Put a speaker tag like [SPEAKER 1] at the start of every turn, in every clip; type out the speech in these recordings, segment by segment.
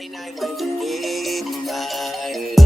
[SPEAKER 1] Late night waiting, my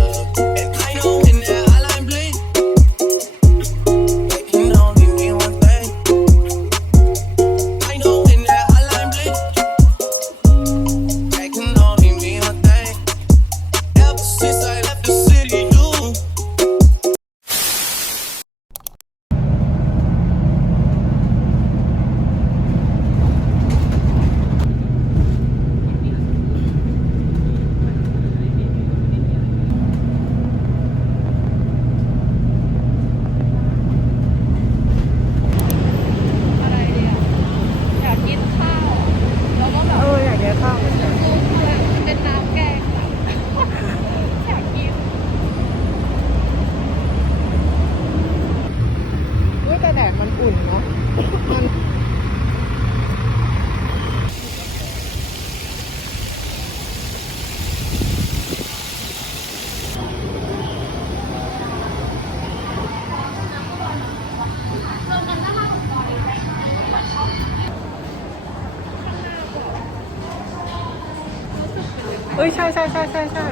[SPEAKER 2] ช่ใช่ใช่ใช่ใช่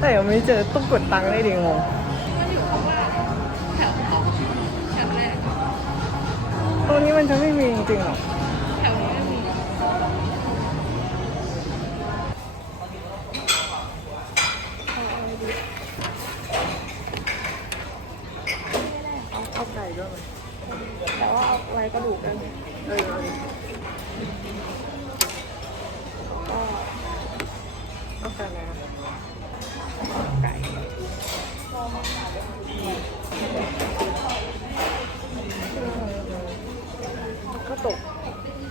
[SPEAKER 2] แต่ยังไม่เจอต้องกดตังค์ได้ดิงง
[SPEAKER 3] มันอยู่ข้างล่าแถวสองชั้นแรก
[SPEAKER 2] ตรงนี้มันจะไม่มีจริงๆหรอ
[SPEAKER 3] แถวนี้ไม่มี
[SPEAKER 2] เอาเอาไก่ด้วยไหม
[SPEAKER 3] แต่ว่าเอาไว้กระดูกกัน
[SPEAKER 2] เออ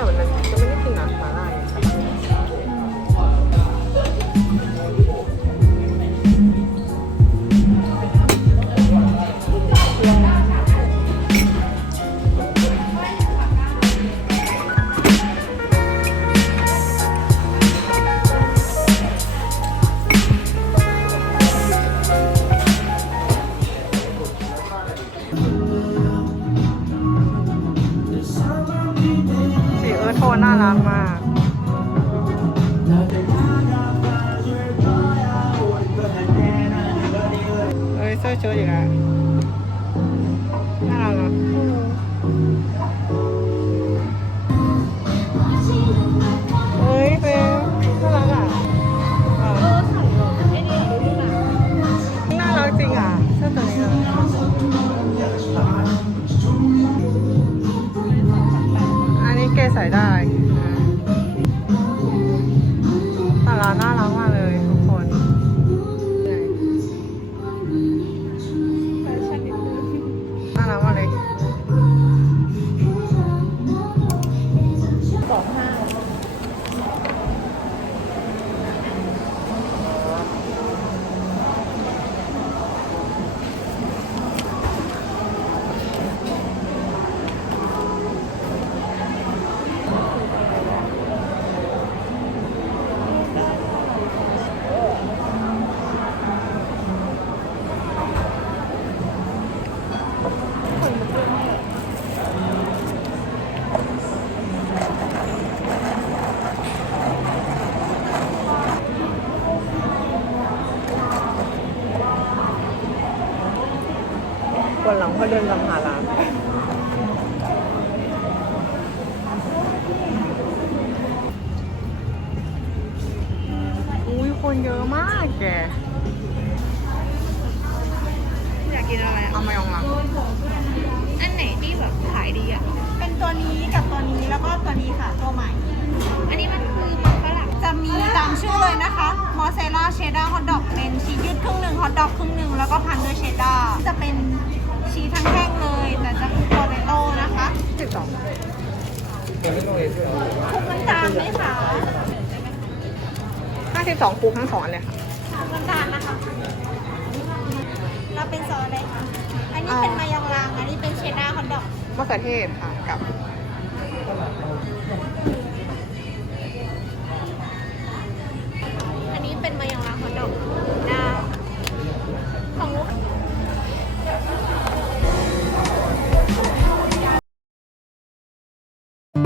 [SPEAKER 2] แต่วันนั้นก็ไม่ได้กินน้ำมาลาย อ้ยเสื้อเชิ้ตอีกแล้วน่ารักนะ เดิ
[SPEAKER 3] น
[SPEAKER 2] ตาม
[SPEAKER 3] หา
[SPEAKER 2] ร้านอุ้ยคนเยอะมากแก
[SPEAKER 3] อยากกินอะไรอะ
[SPEAKER 2] เอามายองหลัง
[SPEAKER 3] อันไหนที่แบบขายดีอะ
[SPEAKER 4] เป็นตัวนี้กับตัวนี้แล้วก็ตัวนี้ค่ะตัวใหม่
[SPEAKER 3] อันนี้มันคือมันฝรั่ง
[SPEAKER 4] จะมีตามชื่อเลยนะคะ มอสซาเรลล่าเชดดาร์ฮอทดอกเป็นชีสยืดครึ่งหนึ่งฮอทดอกครึ่งหนึ่งแล้วก็พันด้วยเชดดาร์จะเป็น ชีสทั้งแท่งเลย แต่จะคือโปเตโต้นะคะ
[SPEAKER 2] สิบสอง
[SPEAKER 4] ทุกมันตามไหมคะ
[SPEAKER 2] ถ้า52คูทั้งสองอันเลยค่ะ
[SPEAKER 4] น้ำตาลนะคะ เราเป็นซอสอะไรคะ อันนี้เป็นมายองลางอันนี้เป็นเชดดาร์ฮอทดอก
[SPEAKER 2] มะเขือเทศค่ะกับ
[SPEAKER 4] อันนี้เป็นมายองลางฮอทดอก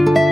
[SPEAKER 2] ก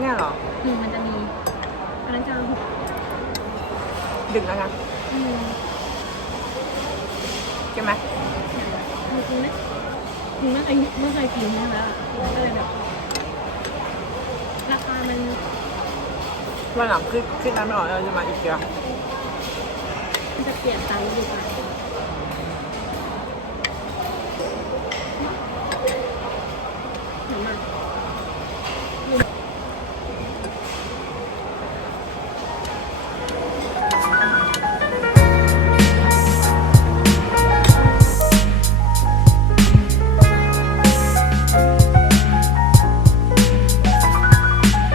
[SPEAKER 2] เนี่ยเหรอ
[SPEAKER 3] หนึ่งมันจะมีอันนั้นจะ
[SPEAKER 2] ดึงแล้วนะ
[SPEAKER 3] อืม
[SPEAKER 2] ใช่ไหม
[SPEAKER 3] จริงๆนะจริงไม่เคยไม่เคยกินใช่ไหมก็เลยแบบราคามัน
[SPEAKER 2] วันหลังขึ้นขึ้นน้ำไม่ออกเราจะมาอีกเดียว
[SPEAKER 3] มันจะเปลี่ยนตามฤดูกาล